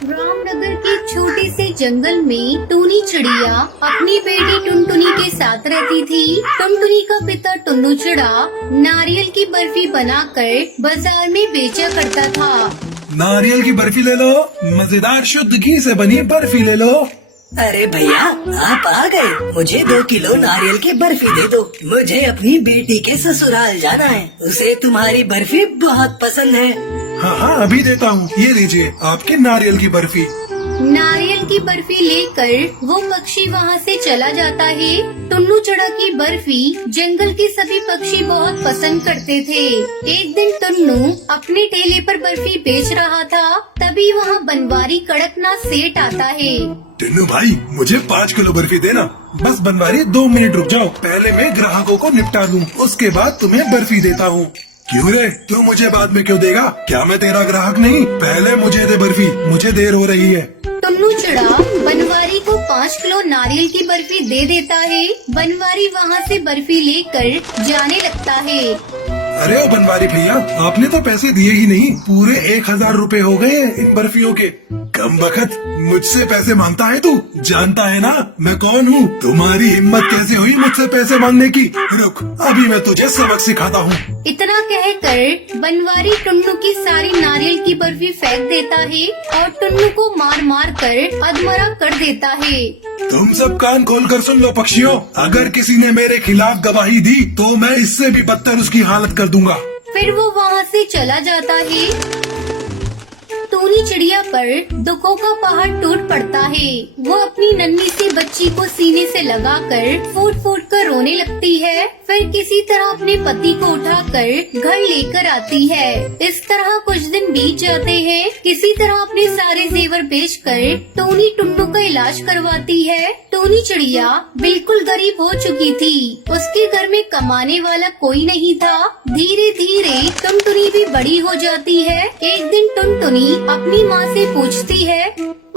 रामनगर के छोटे से जंगल में टूनी चिड़िया अपनी बेटी टुनटुनी के साथ रहती थी। टुनटुनी का पिता टुन्नू चिड़ा नारियल की बर्फी बनाकर बाजार में बेचा करता था। नारियल की बर्फी ले लो, मजेदार शुद्ध घी से बनी बर्फी ले लो। अरे भैया, आप आ गए। मुझे 2 किलो नारियल की बर्फी दे दो। मुझे अपनी बेटी के ससुराल जाना है। उसे तुम्हारी बर्फी बहुत पसंद है। हाँ, अभी देता हूँ। ये लीजिए आपकी नारियल की बर्फी। नारियल की बर्फी लेकर वो पक्षी वहाँ से चला जाता है। टुन्नू चिड़ा की बर्फी जंगल के सभी पक्षी बहुत पसंद करते थे। एक दिन टुन्नू अपने ठेले पर बर्फी बेच रहा था, तभी वहाँ बनवारी कड़कनाथ सेठ आता है। टुन्नू भाई, मुझे 5 किलो बर्फी देना। बस बनवारी 2 मिनट रुक जाओ, पहले मैं ग्राहकों को निपटा दूँ, उसके बाद तुम्हें बर्फी देता हूँ। क्यों रे, तू मुझे बाद में क्यों देगा? क्या मैं तेरा ग्राहक नहीं? पहले मुझे दे बर्फी, मुझे देर हो रही है। टुन्नू चिड़ा बनवारी को 5 किलो नारियल की बर्फी दे देता है। बनवारी वहाँ से बर्फी लेकर जाने लगता है। अरे ओ बनवारी भैया, आपने तो पैसे दिए ही नहीं। पूरे 1000 रुपए हो गए इन बर्फियों के। कम बखत मुझसे पैसे मांगता है तू? जानता है ना मैं कौन हूँ? तुम्हारी हिम्मत कैसे हुई मुझसे पैसे मांगने की? रुक, अभी मैं तुझे सबक सिखाता हूँ। इतना कहकर बनवारी टुन्नू की सारी नारियल की बर्फी फेंक देता है और टुन्नू को मार मार कर अधमरा कर देता है। तुम सब कान खोल कर सुन लो पक्षियों, अगर किसी ने मेरे खिलाफ गवाही दी तो मैं इससे भी बदतर उसकी हालत कर दूंगा। फिर वो वहाँ से चला जाता है। टूनी चिड़िया पर दुखों का पहाड़ टूट पड़ता है। वो अपनी नन्ही सी बच्ची को सीने से लगाकर फूट फूट कर रोने लगती है। फिर किसी तरह अपने पति को उठाकर घर लेकर आती है। इस तरह कुछ दिन बीत जाते हैं। किसी तरह अपने सारे जेवर बेचकर टूनी टुन्नू का इलाज करवाती है। टूनी चिड़िया बिल्कुल गरीब हो चुकी थी। उसके घर में कमाने वाला कोई नहीं था। धीरे धीरे टुनटुनी भी बड़ी हो जाती है। एक दिन टुनटुनी अपनी माँ से पूछती है,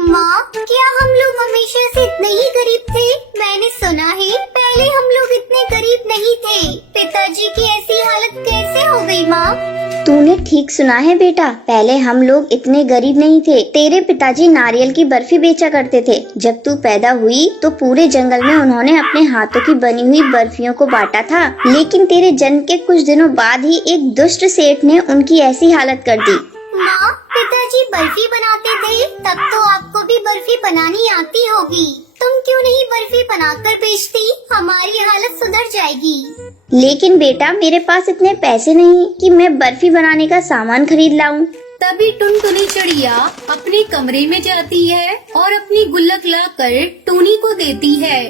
माँ, क्या हम लोग हमेशा से इतने ही गरीब थे? मैंने सुना है पहले हम लोग इतने गरीब नहीं थे। पिताजी की ऐसी हालत कैसे हो गई माँ? तूने ठीक सुना है बेटा, पहले हम लोग इतने गरीब नहीं थे। तेरे पिताजी नारियल की बर्फी बेचा करते थे। जब तू पैदा हुई तो पूरे जंगल में उन्होंने अपने हाथों की बनी हुई बर्फियों को बांटा था। लेकिन तेरे जन्म के कुछ दिनों बाद ही एक दुष्ट सेठ ने उनकी ऐसी हालत कर दी। माँ, पिताजी बर्फी बनाते थे, तब तो आपको भी बर्फी बनानी आती होगी। तुम क्यों नहीं बर्फी बनाकर बेचती? हमारी हालत सुधर जाएगी। लेकिन बेटा, मेरे पास इतने पैसे नहीं कि मैं बर्फी बनाने का सामान खरीद लाऊं। तभी टुनटुनी चिड़िया अपने कमरे में जाती है और अपनी गुल्लक लाकर टूनी को देती है।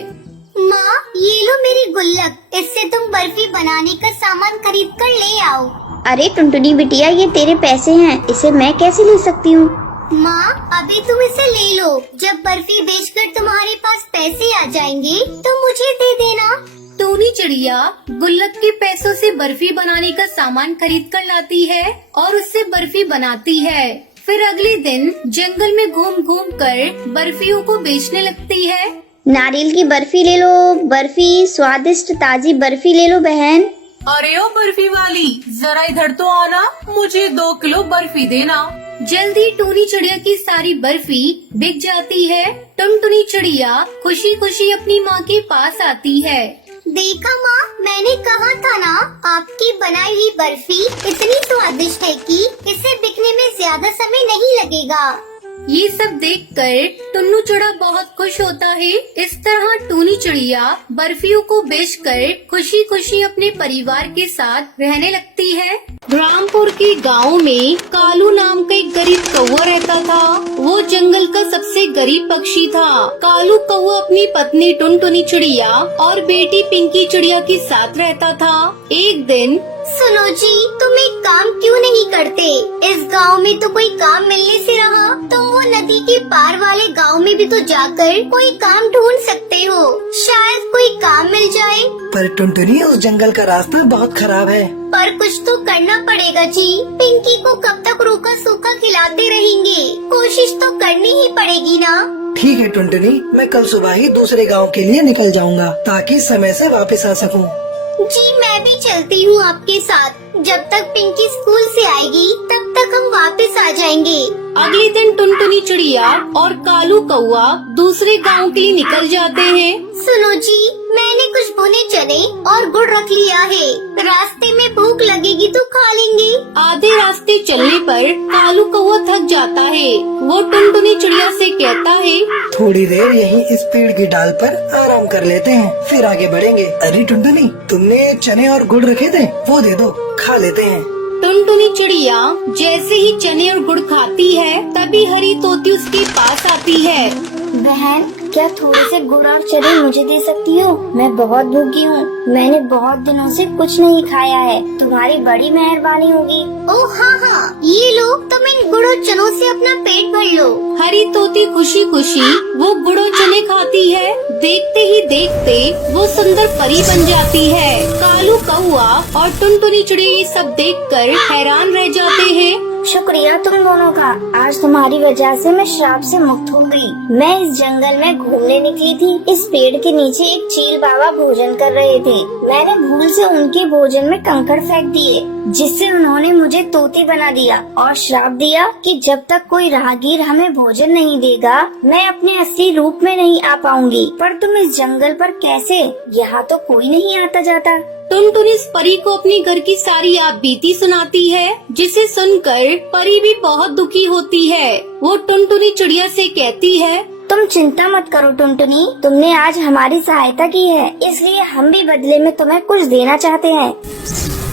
माँ, ये लो मेरी गुल्लक, इससे तुम बर्फी बनाने का सामान खरीद कर ले आओ। अरे टुनटुनी बिटिया, ये तेरे पैसे हैं, इसे मैं कैसे ले सकती हूँ? माँ, अभी तुम इसे ले लो। जब बर्फी बेचकर तुम्हारे पास पैसे आ जाएंगे तो मुझे दे देना। टूनी चिड़िया गुल्लक के पैसों से बर्फी बनाने का सामान खरीद कर लाती है और उससे बर्फी बनाती है। फिर अगले दिन जंगल में घूम घूम कर बर्फियों को बेचने लगती है। नारियल की बर्फी ले लो, बर्फी स्वादिष्ट ताजी बर्फी ले लो बहन। अरे ओ बर्फी वाली, जरा इधर तो आना, मुझे 2 किलो बर्फी देना। जल्दी टूनी चिड़िया की सारी बर्फी बिक जाती है। टुनटुनी चिड़िया खुशी खुशी अपनी माँ के पास आती है। देखा माँ, मैंने कहा था ना, आपकी बनाई हुई बर्फी इतनी स्वादिष्ट है कि इसे बिकने में ज्यादा समय नहीं लगेगा। ये सब देखकर टुन्नू चिड़ा बहुत खुश होता है। इस तरह टूनी चिड़िया बर्फियों को बेचकर खुशी खुशी अपने परिवार के साथ रहने लगती है। रामपुर के गांव में कालू नाम का एक गरीब कौवा रहता था। वो जंगल का सबसे गरीब पक्षी था। कालू कौवा अपनी पत्नी टुनटुनी चिड़िया और बेटी पिंकी चिड़िया के साथ रहता था। एक दिन, सुनो जी, तुम एक काम क्यों नहीं करते? इस गांव में तो कोई काम मिलने से रहा, तुम वो नदी के पार वाले गांव में भी तो जाकर कोई काम ढूंढ सकते हो। शायद कोई काम मिल जाए। पर टुनटुनी, उस जंगल का रास्ता बहुत खराब है। पर कुछ तो करना पड़ेगा जी। पिंकी को कब तक रूखा सूखा खिलाते रहेंगे? कोशिश तो करनी ही पड़ेगी ना। ठीक है टुनटुनी, मैं कल सुबह ही दूसरे गांव के लिए निकल जाऊंगा ताकि समय से वापस आ सकूं। जी, मैं भी चलती हूँ आपके साथ। जब तक पिंकी स्कूल से आएगी तब तक हम जाएंगे। अगले दिन टुनटुनी चिड़िया और कालू कौआ दूसरे गांव के लिए निकल जाते हैं। सुनो जी, मैंने कुछ भुने चने और गुड़ रख लिया है, रास्ते में भूख लगेगी तो खा लेंगे। आधे रास्ते चलने पर कालू कौआ थक जाता है। वो टुनटुनी चिड़िया से कहता है, थोड़ी देर यहीं इस पेड़ की डाल पर आराम कर लेते हैं, फिर आगे बढ़ेंगे। अरे टुनटुनी, तुमने चने और गुड़ रखे थे, वो दे दो, खा लेते हैं। टुनटुनी चिड़िया जैसे ही चने और गुड़ खाती है तभी हरी तोती उसके पास आती है। बहन, क्या थोड़े से गुड़ और चने मुझे दे सकती हो? मैं बहुत भूखी हूँ, मैंने बहुत दिनों से कुछ नहीं खाया है, तुम्हारी बड़ी मेहरबानी होगी। ओह हाँ हाँ, ये लो, तुम इन गुड़ और चनों से अपना पेट भर लो। हरी तोती खुशी खुशी वो गुड़ और चने खाती है। देखते ही देखते वो सुंदर परी बन जाती है। कालू कौआ और टुनटुनी चिड़िया ये सब देखकर हैरान रह जाते हैं। शुक्रिया तुम दोनों का, आज तुम्हारी वजह से मैं श्राप से मुक्त हो गई। मैं इस जंगल में घूमने निकली थी, इस पेड़ के नीचे एक चील बाबा भोजन कर रहे थे। मैंने भूल से उनके भोजन में कंकड़ फेंक दिए, जिससे उन्होंने मुझे तोती बना दिया और श्राप दिया कि जब तक कोई राहगीर हमें भोजन नहीं देगा, मैं अपने असली रूप में नहीं आ पाऊंगी। पर तुम इस जंगल पर कैसे? यहाँ तो कोई नहीं आता जाता। टुनटुनी इस परी को अपनी घर की सारी आप बीती सुनाती है, जिसे सुनकर परी भी बहुत दुखी होती है। वो टुनटुनी चिड़िया से कहती है, तुम चिंता मत करो टुनटुनी, तुमने आज हमारी सहायता की है, इसलिए हम भी बदले में तुम्हें कुछ देना चाहते हैं।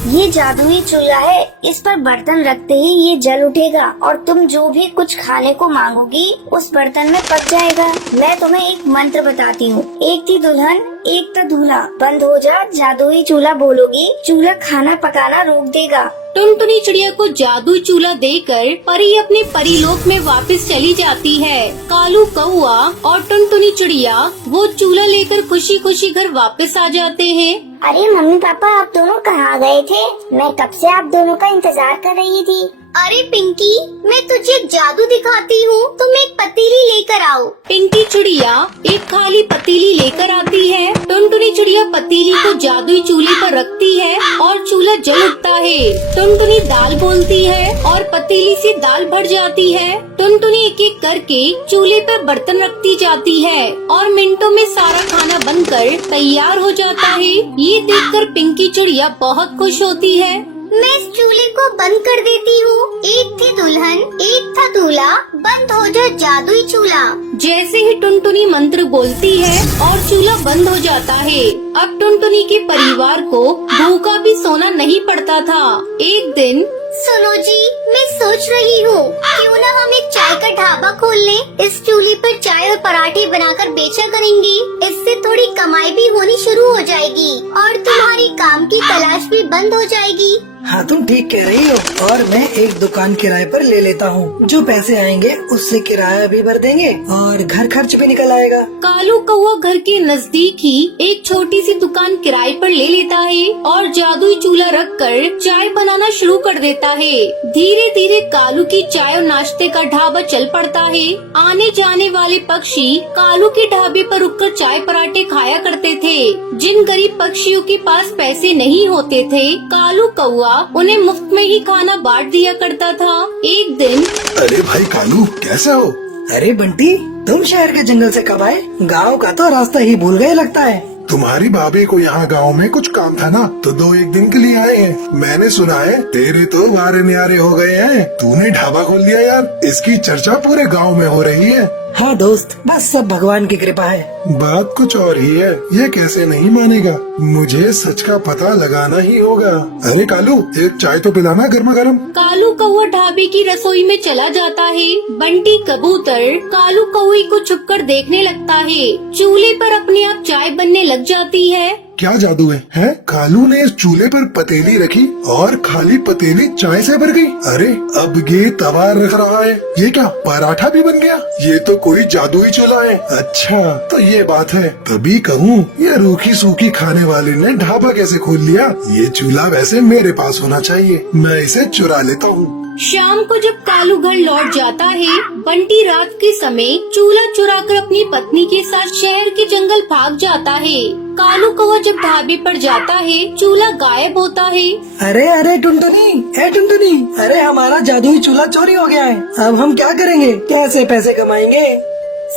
ये जादुई चूल्हा है, इस पर बर्तन रखते ही ये जल उठेगा और तुम जो भी कुछ खाने को मांगोगी उस बर्तन में पक जाएगा। मैं तुम्हें एक मंत्र बताती हूँ। एक थी दुल्हन, एक था दूल्हा, बंद हो जा, जादुई चूल्हा बोलोगी, चूल्हा खाना पकाना रोक देगा। टुनटुनी चिड़िया को जादुई चूल्हा देकर परी अपने परीलोक में वापस चली जाती है। कालू कौआ और टुनटुनी चिड़िया वो चूल्हा लेकर खुशी खुशी घर वापस आ जाते हैं। अरे मम्मी पापा, आप दोनों कहाँ गए थे? मैं कब से आप दोनों का इंतजार कर रही थी। अरे पिंकी, मैं तुझे एक जादू दिखाती हूँ, तुम एक पतीली लेकर आओ। पिंकी चिड़िया एक खाली पतीली लेकर आती है। टुनटुनी चिड़िया पतीली को जादुई चूल्हे पर रखती है और चूल्हा जल उठता है। टुनटुनी दाल बोलती है और पतीली से दाल भर जाती है। टुनटुनी एक एक करके चूल्हे पर बर्तन रखती जाती है और मिनटों में सारा खाना बनकर तैयार हो जाता है। ये देखकर पिंकी चिड़िया बहुत खुश होती है। मैं इस चूल्हे को बंद कर देती हूँ। एक थी दुल्हन, एक था दूल्हा, बंद हो जा जादुई चूल्हा। जैसे ही टुनटुनी मंत्र बोलती है और चूल्हा बंद हो जाता है। अब टुनटुनी के परिवार को भूखा भी सोना नहीं पड़ता था। एक दिन, सुनो जी, मैं सोच रही हूँ क्यों न हम एक चाय का ढाबा खोल लें। इस चूल्हे पर चाय और पराठे बनाकर बेचा करेंगे, इससे थोड़ी कमाई भी होनी शुरू हो जाएगी और तुम्हारी काम की तलाश भी बंद हो जाएगी। हाँ तुम ठीक कह रही हो, और मैं एक दुकान किराए पर ले लेता हूँ। जो पैसे आएंगे उससे किराया भी भर देंगे और घर खर्च भी निकल आएगा। कालू कौआ घर के नजदीक ही एक छोटी सी दुकान किराए पर ले लेता है और जादुई चूल्हा रखकर चाय बनाना शुरू कर देता है। धीरे धीरे कालू की चाय और नाश्ते का ढाबा चल पड़ता है। आने जाने वाले पक्षी कालू के ढाबे पर रुककर चाय पराठे खाया करते थे। जिन गरीब पक्षियों के पास पैसे नहीं होते थे, कालू कौआ उन्हें मुफ्त में ही खाना बांट दिया करता था। एक दिन, अरे भाई कालू, कैसे हो? अरे बंटी, तुम शहर के जंगल से कब आए? गाँव का तो रास्ता ही भूल गए लगता है। तुम्हारी भाभी को यहाँ गांव में कुछ काम था ना, तो 2-1 दिन के लिए आए हैं। मैंने सुना है तेरे तो वारे न्यारे हो गए हैं, तूने ढाबा खोल दिया यार। इसकी चर्चा पूरे गांव में हो रही है। हाँ दोस्त, बस सब भगवान की कृपा है। बात कुछ और ही है, ये कैसे नहीं मानेगा? मुझे सच का पता लगाना ही होगा। अरे कालू, एक चाय तो पिलाना गर्मा गर्म। कालू कौआ ढाबे की रसोई में चला जाता है। बंटी कबूतर कालू कौए को छुपकर देखने लगता है। चूल्हे पर अपने आप चाय बनने लग जाती है। क्या जादू है, हैं? कालू ने इस चूल्हे पर पतीली रखी और खाली पतीली चाय से भर गई। अरे अब ये तवा रख रहा है, ये क्या पराठा भी बन गया? ये तो कोई जादुई चूल्हा है। अच्छा तो ये बात है, तभी कहूँ ये रूखी सूखी खाने वाले ने ढाबा कैसे खोल लिया। ये चूल्हा वैसे मेरे पास होना चाहिए, मैं इसे चुरा लेता हूँ। शाम को जब कालू घर लौट जाता है, बंटी रात के समय चूल्हा चुराकर अपनी पत्नी के साथ शहर के जंगल भाग जाता है। कालू कौवा जब ढाबे पर जाता है चूल्हा गायब होता है। अरे अरे टुनटुनी, ए टुनटुनी, अरे हमारा जादुई चूल्हा चोरी हो गया है। अब हम क्या करेंगे, कैसे पैसे कमाएंगे?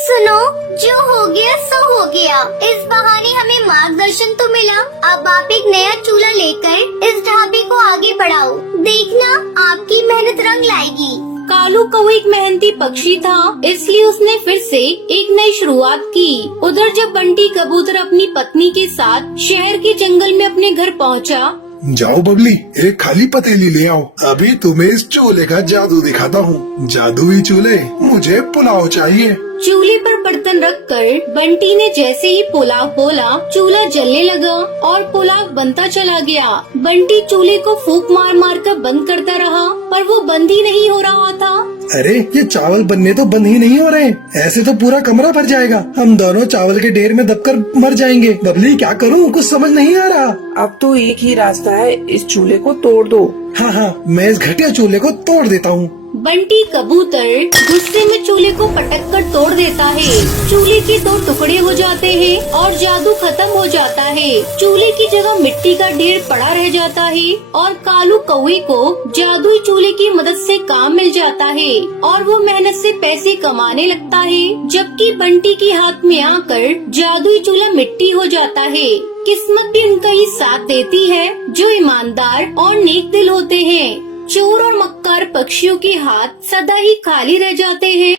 सुनो, जो हो गया सो हो गया। इस बहाने हमें मार्गदर्शन तो मिला। अब आप एक नया चूल्हा लेकर इस ढाबे को आगे बढ़ाओ। देखना आपकी मेहनत रंग लाएगी। कालू कौवा एक मेहनती पक्षी था, इसलिए उसने फिर से एक नई शुरुआत की। उधर जब बंटी कबूतर अपनी पत्नी के साथ शहर के जंगल में अपने घर पहुंचा, जाओ बबली, एक खाली पतीली ले आओ। अभी तुम्हें इस चूल्हे का जादू दिखाता हूँ। जादुई चूल्हे, मुझे पुलाव चाहिए। चूल्हे पर बर्तन रखकर बंटी ने जैसे ही पुलाव बोला, चूल्हा जलने लगा और पुलाव बनता चला गया। बंटी चूल्हे को फूंक मार मार कर बंद करता रहा, पर वो बंद ही नहीं हो रहा था। अरे ये चावल बनने तो बंद ही नहीं हो रहे, ऐसे तो पूरा कमरा भर जाएगा। हम दोनों चावल के ढेर में दबकर मर जाएंगे। बबली क्या करूँ, कुछ समझ नहीं आ रहा। अब तो एक ही रास्ता है, इस चूल्हे को तोड़ दो। हाँ, मैं इस घटिया चूल्हे को तोड़ देता हूँ। बंटी कबूतर गुस्से में चूल्हे को पटक कर तोड़ देता है। चूल्हे के 2 टुकड़े हो जाते हैं और जादू खत्म हो जाता है। चूल्हे की जगह मिट्टी का ढेर पड़ा रह जाता है और कालू कौवे को जादुई चूल्हे की मदद से काम मिल जाता है और वो मेहनत से पैसे कमाने लगता है, जबकि बंटी के हाथ में आकर जादुई चूल्हा मिट्टी हो जाता है। किस्मत भी उनका ही साथ देती है, जो ईमानदार और नेक दिल होते हैं। चोर और मक्कार पक्षियों के हाथ सदा ही खाली रह जाते हैं।